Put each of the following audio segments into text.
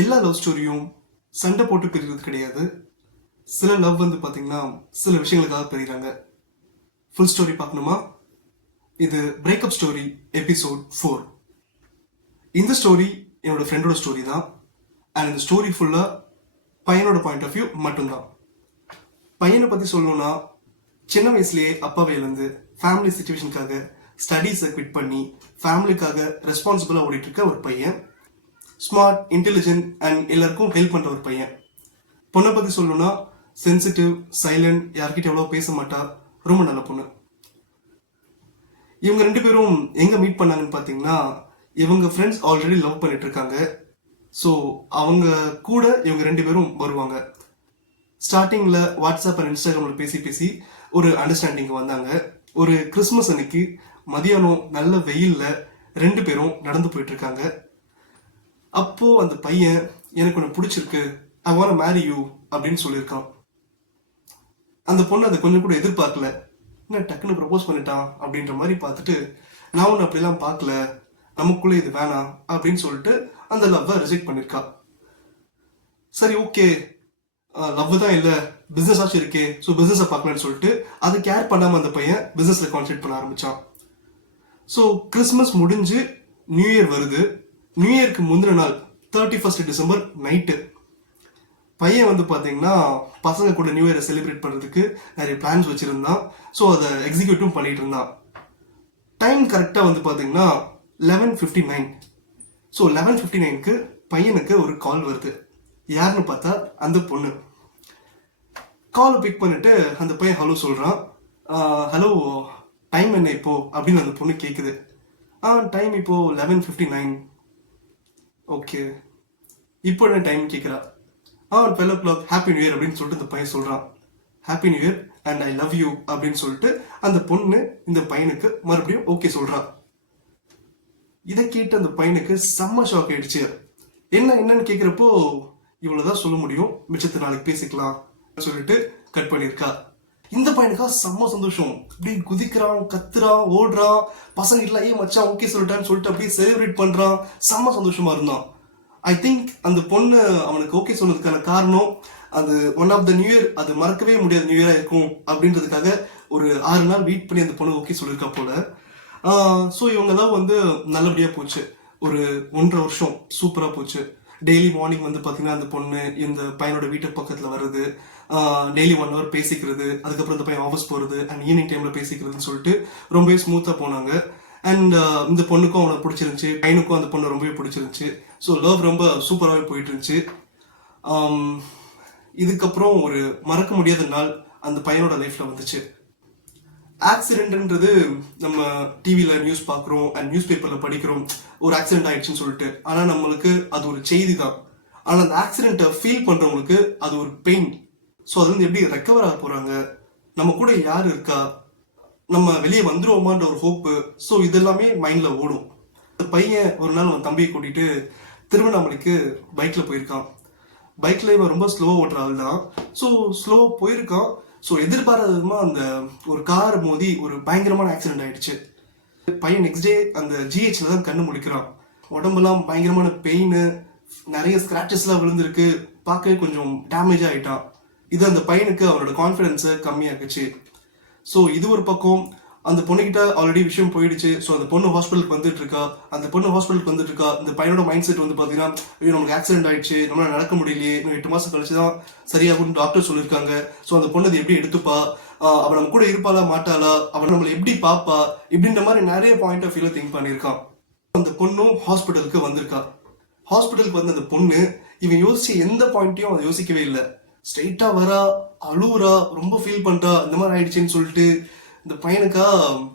எல்லா லவ் ஸ்டோரியும் சண்டை போட்டு பிரிகிறது கிடையாது. சில லவ் பார்த்தீங்கன்னா சில விஷயங்களுக்காக பிரிகிறாங்க. ஃபுல் ஸ்டோரி பார்க்கணுமா? இது பிரேக்கப் ஸ்டோரி எபிசோட் 4. இந்த ஸ்டோரி என்னோட ஃப்ரெண்டோட ஸ்டோரி தான். அண்ட் இந்த ஸ்டோரி ஃபுல்லாக பையனோட பாயிண்ட் ஆஃப் வியூ மட்டும்தான். பையனை பற்றி சொல்லணும்னா, சின்ன வயசுலேயே அப்பாவை இழந்து ஃபேமிலி சுச்சுவேஷனுக்காக ஸ்டடீஸை குவிட் பண்ணி ஃபேமிலிக்காக ரெஸ்பான்சிபிளாக ஓடிட்டு இருக்க ஒரு பையன். ஸ்மார்ட், இன்டெலிஜென்ட் அண்ட் எல்லாருக்கும் ஹெல்ப் பண்ணுற ஒரு பையன். பொண்ணை பற்றி சொல்லணும்னா சென்சிட்டிவ், சைலண்ட், யார்கிட்ட எவ்வளோ பேச மாட்டா, ரொம்ப நல்ல பொண்ணு. இவங்க ரெண்டு பேரும் எங்கே மீட் பண்ணாங்கன்னு பார்த்தீங்கன்னா, இவங்க ஃப்ரெண்ட்ஸ் ஆல்ரெடி லவ் பண்ணிட்டு இருக்காங்க. ஸோ அவங்க கூட இவங்க ரெண்டு பேரும் வருவாங்க. ஸ்டார்டிங்கில் வாட்ஸ்அப் அண்ட் இன்ஸ்டாகிராமில் பேசி பேசி ஒரு அண்டர்ஸ்டாண்டிங் வந்தாங்க. ஒரு கிறிஸ்மஸ் அன்னைக்கு மதியானம் நல்ல வெயிலில் ரெண்டு பேரும் நடந்து போயிட்டு இருக்காங்க. அப்போ அந்த பையன், எனக்கு ஒன்று பிடிச்சிருக்கு, ஐ வாண்ட் மேரி யூ அப்படின்னு சொல்லியிருக்கான். அந்த பொண்ணு அதை கொஞ்சம் கூட எதிர்பார்க்கல. என்ன டக்குன்னு ப்ரப்போஸ் பண்ணிட்டான் அப்படின்ற மாதிரி பார்த்துட்டு, நான் ஒன்று அப்படிலாம் பார்க்கல, நமக்குள்ளே இது வேணாம் அப்படின்னு சொல்லிட்டு அந்த லவ்வை ரிஜெக்ட் பண்ணியிருக்கா. சரி, ஓகே, லவ் தான் இல்லை, பிஸ்னஸ் ஆச்சு இருக்கே, ஸோ பிஸ்னஸை பார்க்கலான்னு சொல்லிட்டு அதை கேர் பண்ணாமல் அந்த பையன் பிஸ்னஸில் கான்சென்ட்ரேட் பண்ண ஆரம்பித்தான். ஸோ கிறிஸ்மஸ் முடிஞ்சு நியூ இயர் வருது. நியூ இயர்க்கு முந்தின நாள் 31 டிசம்பர் நைட்டு பையன் பார்த்தீங்கன்னா பசங்க கூட நியூ இயரை செலிப்ரேட் பண்ணுறதுக்கு நிறைய பிளான்ஸ் வச்சுருந்தான். ஸோ அதை எக்ஸிக்யூட்டும் பண்ணிட்டு இருந்தான். டைம் கரெக்டாக பார்த்தீங்கன்னா 11:59. ஸோ 11:59க்கு பையனுக்கு ஒரு கால் வருது. யாருன்னு பார்த்தா அந்த பொண்ணு. கால் பிக் பண்ணிட்டு அந்த பையன் ஹலோ சொல்கிறான். ஹலோ, டைம் என்ன இப்போ அப்படின்னு அந்த பொண்ணு கேட்குது. டைம் இப்போ 11:59. ஓகே, இப்போ என்ன டைம் கேட்குறா. 12 o'clock, ஹாப்பி நியூ இயர் அப்படின்னு சொல்லிட்டு இந்த பையன் சொல்கிறான். Happy new year and I love you அப்படின்னு சொல்லிட்டு அந்த பொண்ணு இந்த பையனுக்கு மறுபடியும் ஓகே சொல்கிறான். இதை கேட்டு அந்த பையனுக்கு செம்ம ஷாக் ஆயிடுச்சு. என்னன்னு கேட்குறப்போ, இவ்வளோதான் சொல்ல முடியும், மிச்சத்தை நாளைக்கு பேசிக்கலாம் சொல்லிட்டு கட் பண்ணியிருக்கா. இந்த பையனுக்கா செம்ம சந்தோஷம். அப்படியே குதிக்கிறான், கத்துறான், ஓடுறான். பசங்க இல்ல, மச்சான் ஓகே சொல்லிட்டான்னு சொல்லிட்டு அப்படியே செலிப்ரேட் பண்றான். செம்ம சந்தோஷமா இருந்தான். ஐ திங்க் அந்த பொண்ணு அவனுக்கு ஓகே சொன்னதுக்கான காரணம், அது one of the new year, அது மறக்கவே முடியாத நியூ இயரா இருக்கும் அப்படின்றதுக்காக ஒரு 6 நாள் வெயிட் பண்ணி அந்த பொண்ணு ஓகே சொல்லியிருக்கா போல. ஸோ இவங்கெல்லாம் நல்லபடியா போச்சு. ஒரு 1.5 வருஷம் சூப்பரா போச்சு. டெய்லி மார்னிங் பார்த்தீங்கன்னா அந்த பொண்ணு இந்த பையனோட வீட்டு பக்கத்தில் வர்றது, டெய்லி 1 hour பேசிக்கிறது, அதுக்கப்புறம் இந்த பையன் ஆஃபீஸ் போகிறது அண்ட் ஈவினிங் டைமில் பேசிக்கிறதுன்னு சொல்லிட்டு ரொம்பவே ஸ்மூத்தாக போனாங்க. அண்ட் இந்த பொண்ணுக்கும் அவனை பிடிச்சிருந்துச்சு, பையனுக்கும் அந்த பொண்ணு ரொம்பவே பிடிச்சிருந்துச்சு. ஸோ லவ் ரொம்ப சூப்பராகவே போயிட்டு இருந்துச்சு. இதுக்கப்புறம் ஒரு மறக்க முடியாத நாள் அந்த பையனோட லைஃப்பில் வந்துச்சு. ஆக்சிடென்ட்ன்றது நம்ம டிவியில் நியூஸ் பார்க்குறோம் அண்ட் நியூஸ் பேப்பரில் படிக்கிறோம், ஒரு ஆக்சிடென்ட் ஆயிடுச்சுன்னு சொல்லிட்டு. ஆனால் நம்மளுக்கு அது ஒரு செய்தி தான். ஆனால் அந்த ஆக்சிடென்ட்டை ஃபீல் பண்ணுறவங்களுக்கு அது ஒரு பெயின். ஸோ அது எப்படி ரெக்கவர் ஆக போகிறாங்க, நம்ம கூட யார் இருக்கா, நம்ம வெளியே வந்துருவோமான்ற ஒரு ஹோப்பு. ஸோ இதெல்லாமே மைண்டில் ஓடும். அந்த பையன் ஒரு நாள் அவன் தம்பியை கூட்டிகிட்டு திருவண்ணாமலைக்கு பைக்கில் போயிருக்கான். பைக்கில் இவன் ரொம்ப ஸ்லோவாக ஓட்டுற ஆள் தான். ஸோ ஸ்லோவாக போயிருக்கான். ஸோ எதிர்பாராத விதமாக அந்த ஒரு கார் மோதி ஒரு பயங்கரமான ஆக்சிடென்ட் ஆயிடுச்சு. பையன் நெக்ஸ்ட் டே அந்த ஜிஹெச்ல தான் கண்ணு முழிக்கிறான். உடம்பெல்லாம் பயங்கரமான பெயின், நிறைய ஸ்கிராச்சஸ்லாம் விழுந்திருக்கு, பார்க்கவே கொஞ்சம் டேமேஜ் ஆகிட்டான். இது அந்த பையனுக்கு அவனோட கான்ஃபிடென்ஸை கம்மியாக்குச்சு. ஸோ இது ஒரு பக்கம். அந்த பொண்ணுகிட்ட ஆல்ரெடி விஷயம் போயிடுச்சு. ஸோ அந்த பொண்ணு ஹாஸ்பிட்டலுக்கு வந்துட்டு இருக்கா. இந்த பையனோட மைண்ட் செட் பார்த்தீங்கன்னா, ஐயோ நமக்கு ஆக்சிடென்ட் ஆயிடுச்சு, நம்மளால நடக்க முடியலையே, இன்னும் 8 மாசம் கழிச்சு தான் சரியாகும்னு டாக்டர் சொல்லியிருக்காங்க. ஸோ அந்த பொண்ணு அதை எப்படி எடுத்துப்பா, அவன் நம்ம கூட இருப்பாளா மாட்டாளா, அவன் நம்மளை எப்படி பாப்பா, இப்படின்ற மாதிரி நிறைய பாயிண்ட் ஆஃப் வியூல திங்க் பண்ணியிருக்கான். அந்த பொண்ணும் ஹாஸ்பிட்டலுக்கு வந்திருக்கா. ஹாஸ்பிட்டலுக்கு வந்த அந்த பொண்ணு இவன் யோசிச்சு எந்த பாயிண்ட்டையும் அதை யோசிக்கவே இல்லை. ஸ்ட்ரெயிட்டா வரா, அழுவுறா, ரொம்ப ஃபீல் பண்றா, இந்த மாதிரி ஆயிடுச்சுன்னு சொல்லிட்டு. இந்த பையனுக்கா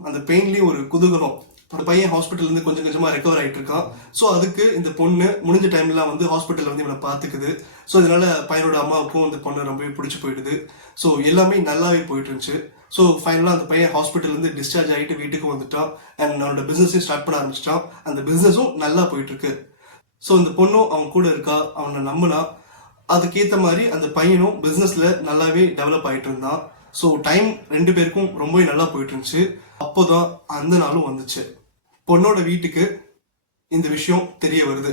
அந்த பெயின்லயும் ஒரு குதூகலம். அந்த பையன் ஹாஸ்பிட்டல் கொஞ்சம் கொஞ்சமா ரெக்கவர் ஆயிட்டு இருக்கான். ஸோ அதுக்கு இந்த பொண்ணு முடிஞ்ச டைம்லாம் ஹாஸ்பிட்டல் இவனை பார்த்துக்குது. ஸோ இதனால பையனோட அம்மாவுக்கும் அந்த பொண்ணு ரொம்பவே பிடிச்சி போயிடுது. ஸோ எல்லாமே நல்லாவே போயிட்டு இருந்துச்சு. ஸோ ஃபைனலாக அந்த பையன் ஹாஸ்பிட்டல் டிஸ்சார்ஜ் ஆகிட்டு வீட்டுக்கு வந்துட்டான். அண்ட் அவனோட பிசினஸையும் ஸ்டார்ட் பண்ண ஆரம்பிச்சிட்டான். அந்த பிசினஸும் நல்லா போயிட்டு இருக்கு. ஸோ இந்த பொண்ணும் அவன் கூட இருக்கா, அவனை நம்பினா. அதுக்கேற்ற மாதிரி அந்த பையனும் பிசினஸ்ல நல்லாவே டெவலப் ஆயிட்டு இருந்தான். ஸோ டைம் ரெண்டு பேருக்கும் ரொம்பவே நல்லா போயிட்டு இருந்துச்சு. அப்போதான் அந்த நாளும் வந்துச்சு. பொண்ணோட வீட்டுக்கு இந்த விஷயம் தெரிய வருது.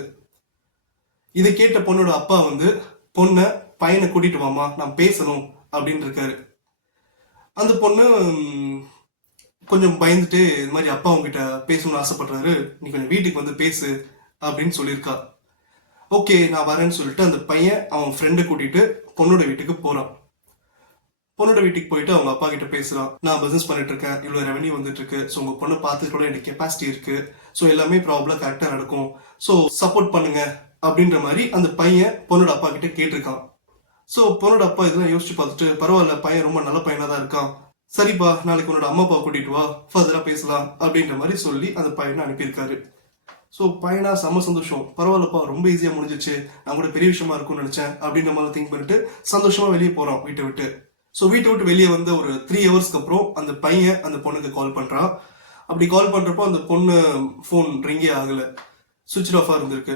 இதை கேட்ட பொண்ணோட அப்பா வந்து பொண்ணை பையனை கூட்டிட்டு வாமா நான் பேசணும் அப்படின்னு இருக்காரு. அந்த பொண்ணு கொஞ்சம் பயந்துட்டு இது மாதிரி அப்பா உங்ககிட்ட பேசணும்னு ஆசைப்படுறாரு, நீ கொஞ்சம் வீட்டுக்கு வந்து பேசு அப்படின்னு சொல்லியிருக்கா. ஓகே நான் வரேன்னு சொல்லிட்டு அந்த பையன் அவன் ஃப்ரெண்டை கூட்டிட்டு பொண்ணோட வீட்டுக்கு போறான். பொண்ணோட வீட்டுக்கு போயிட்டு அவங்க அப்பா கிட்ட பேசுறான், நான் பிசினஸ் பண்ணிட்டு இருக்கேன், இவ்வளவு ரெவன்யூ வந்துட்டு இருக்கு, ஸோ உங்க பொண்ணை பார்த்துக்கூட எனக்கு கெப்பாசிட்டி இருக்கு, ஸோ எல்லாமே ப்ராப்ளம் கரெக்டா நடக்கும், ஸோ சப்போர்ட் பண்ணுங்க அப்படின்ற மாதிரி அந்த பையன் பொண்ணோட அப்பா கிட்ட கேட்டிருக்கான். ஸோ பொண்ணோட அப்பா இதெல்லாம் யோசிச்சு பார்த்துட்டு பரவாயில்ல பையன் ரொம்ப நல்ல பையனா தான் இருக்கான், சரிப்பா நாளைக்கு உன்னோட அம்மா அப்பா கூட்டிட்டு வா ஃபர்தரா பேசலாம் அப்படின்ற மாதிரி சொல்லி அந்த பையனை அனுப்பியிருக்காரு. ஸோ பையனா செம்ம சந்தோஷம், பரவாயில்லப்பா ரொம்ப ஈஸியா முடிஞ்சிச்சு, நான் கூட பெரிய விஷயமா இருக்கும்னு நினைச்சேன் அப்படின்ற மாதிரி திங்க் பண்ணிட்டு சந்தோஷமா வெளியே போறான் வீட்டை விட்டு. ஸோ வீட்டை விட்டு வெளியே வந்து ஒரு 3 ஹவர்ஸ்க்கு அப்புறம் அந்த பையன் அந்த பொண்ணுக்கு கால் பண்றான். அப்படி கால் பண்றப்போ அந்த பொண்ணு ஃபோன் ரிங்கே ஆகல, சுவிட்ச் ஆஃபா இருந்திருக்கு.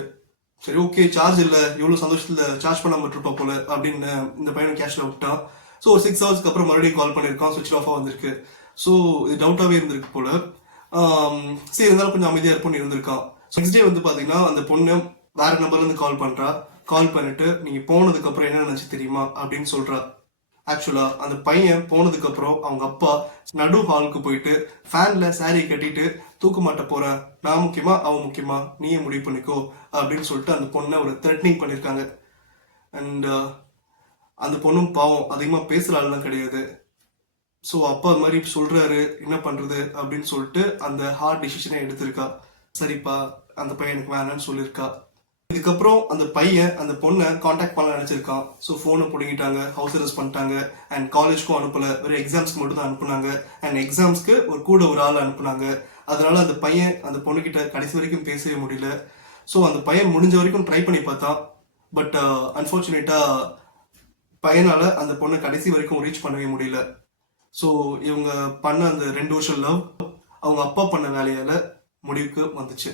சரி ஓகே சார்ஜ் இல்ல, இவ்வளவு சந்தோஷத்துல சார்ஜ் பண்ணாம விட்டுருப்பா போல அப்படின்னு இந்த பையனை கேஷ்ல விட்டான். ஸோ ஒரு 6 ஹவர்ஸ்க்கு அப்புறம் மறுபடியும் கால் பண்ணிருக்கான், சுவிட்ச் ஆஃபா வந்திருக்கு. ஸோ இது டவுட்டாவே இருந்திருக்கு போல. சரி இருந்தாலும் கொஞ்சம் அமைதியா இருப்போம்னு இருந்திருக்கான். நெக்ஸ்ட் டே வந்து பாத்தீங்கன்னா அந்த பொண்ணு வேற நம்பர்ல இருந்து கால் பண்றா. கால் பண்ணிட்டு நீங்க போனதுக்கு அப்புறம் என்ன நினைச்சு தெரியுமா அப்படின்னு சொல்றா. ஆக்சுவலா அந்த பையன் போனதுக்கு அப்புறம் அவங்க அப்பா நடு ஹாலுக்கு போயிட்டு ஃபேன்ல சாரி கட்டிட்டு தூக்க மாட்ட போறேன், நான் முக்கியமா அவன் முக்கியமா நீயே முடிவு பண்ணிக்கோ அப்படின்னு சொல்லிட்டு அந்த பொண்ணை ஒரு த்ரெட்னிங் பண்ணிருக்காங்க. அண்ட் அந்த பொண்ணும் பாவம் அதிகமா பேசுற ஆள்லாம் கிடையாது. ஸோ அப்பா அது மாதிரி சொல்றாரு என்ன பண்றது அப்படின்னு சொல்லிட்டு அந்த ஹார்ட் டிசிஷனை எடுத்திருக்கா. சரிப்பா அந்த பையன் எனக்கு வேணான்னு சொல்லியிருக்கா. இதுக்கப்புறம் அந்த பையன் அந்த பொண்ணை காண்டாக்ட் பண்ண நினைச்சிருக்கான். ஸோ ஃபோனை பிடிங்கிட்டாங்க, ஹவுஸ் அரெஸ்ட் பண்ணிட்டாங்க, அண்ட் காலேஜ்க்கும் அனுப்பல, வெறும் எக்ஸாம்ஸ்க்கு மட்டும் தான் அனுப்புனாங்க. அண்ட் எக்ஸாம்ஸ்க்கு கூட ஒரு ஆள் அனுப்புனாங்க. அதனால அந்த பையன் அந்த பொண்ணுகிட்ட கடைசி வரைக்கும் பேசவே முடியல. ஸோ அந்த பையன் முடிஞ்ச வரைக்கும் ட்ரை பண்ணி பார்த்தான். பட் அன்பார்ச்சுனேட்டா பையனால அந்த பொண்ணை கடைசி வரைக்கும் ரீச் பண்ணவே முடியல. ஸோ இவங்க பண்ண அந்த 2 வருஷம் லவ் அவங்க அப்பா பண்ண வேலையால முடிவுக்கு வந்துச்சு.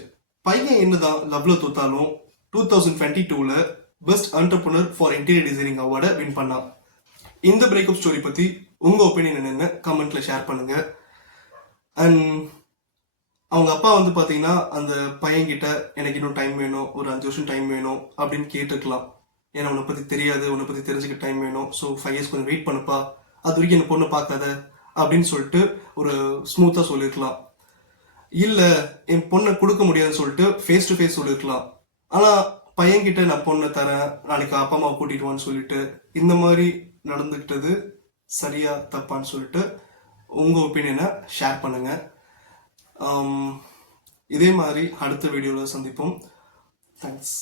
பையன் என்னதான் லவ்ல தோத்தாலும் 2022ல best entrepreneur for interior designing அவார்டை வின் பண்ணான். இந்த பிரேக்கப் ஸ்டோரி பத்தி உங்க ஒப்பீனியன் என்னன்னு கமெண்ட்ல ஷேர் பண்ணுங்க. அண்ட் அவங்க அப்பா வந்து பாத்தீங்கன்னா அந்த பையன் கிட்ட எனக்கு இன்னும் டைம் வேணும், ஒரு 5 வருஷம் டைம் வேணும் அப்படின்னு கேட்டுக்கலாம். ஏன்னா உன்னை பத்தி தெரியாது, உன்னை பத்தி தெரிஞ்சுக்க டைம் வேணும், ஸோ 5 இயர்ஸ் கொஞ்சம் வெயிட் பண்ணுப்பா, அது வரைக்கும் என்ன பொண்ணு பார்க்காத அப்படின்னு சொல்லிட்டு ஒரு ஸ்மூத்தா சொல்லிருக்கலாம். இல்ல என் பொண்ணை கொடுக்க முடியாதுன்னு சொல்லிட்டு ஃபேஸ் டு ஃபேஸ் சொல்லிருக்கலாம். ஆனா பையன்கிட்ட நான் பொண்ணை தரேன், நாளைக்கு அப்பா அம்மாவை கூட்டிட்டு வான்னு சொல்லிட்டு இந்த மாதிரி நடந்துக்கிட்டது சரியா தப்பான்னு சொல்லிட்டு உங்க ஒப்பீனியனை ஷேர் பண்ணுங்க. இதே மாதிரி அடுத்த வீடியோவில் சந்திப்போம். தேங்க்ஸ்.